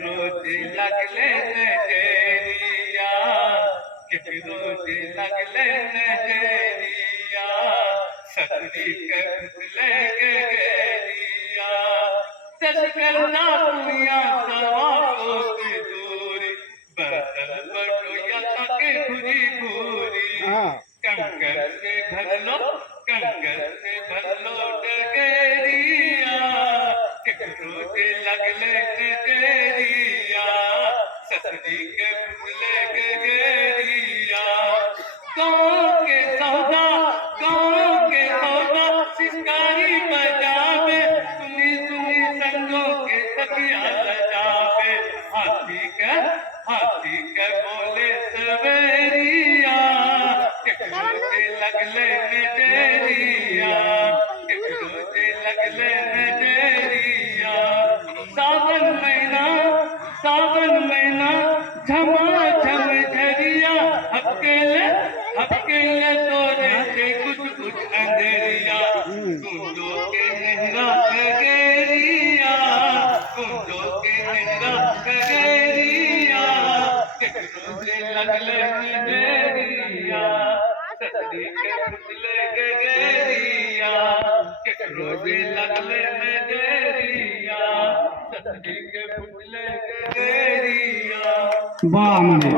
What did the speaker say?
रोज लगले नजरिया, रोज लगले नजरिया, सतरी के फुसले के गेरिया, करना पुनिया सवाओं से दूरी, बरसल बटोया तक घुरी घुरी, कंकर से भर लो डगरिया, रोज लगले नजरिया, सतरी के फुसले के गेरिया, गाँव के सौदा शिकारी बजावे, सुनी सुनी संगों के सखिया सजावे, हाथी के बोले सवेरिया, रोज लगले नजरिया, रोज लगले नजरिया, सावन महीना झमाझम झरिया, हपकेले तोरे से कुछ अंधेरिया, कुंडों के नहरा खगेरिया, रोज लगले नजरिया, सतरी के फुसले के गेरिया, रोज लगले नजरिया, सतरी के फुसले के गेरिया। वाह।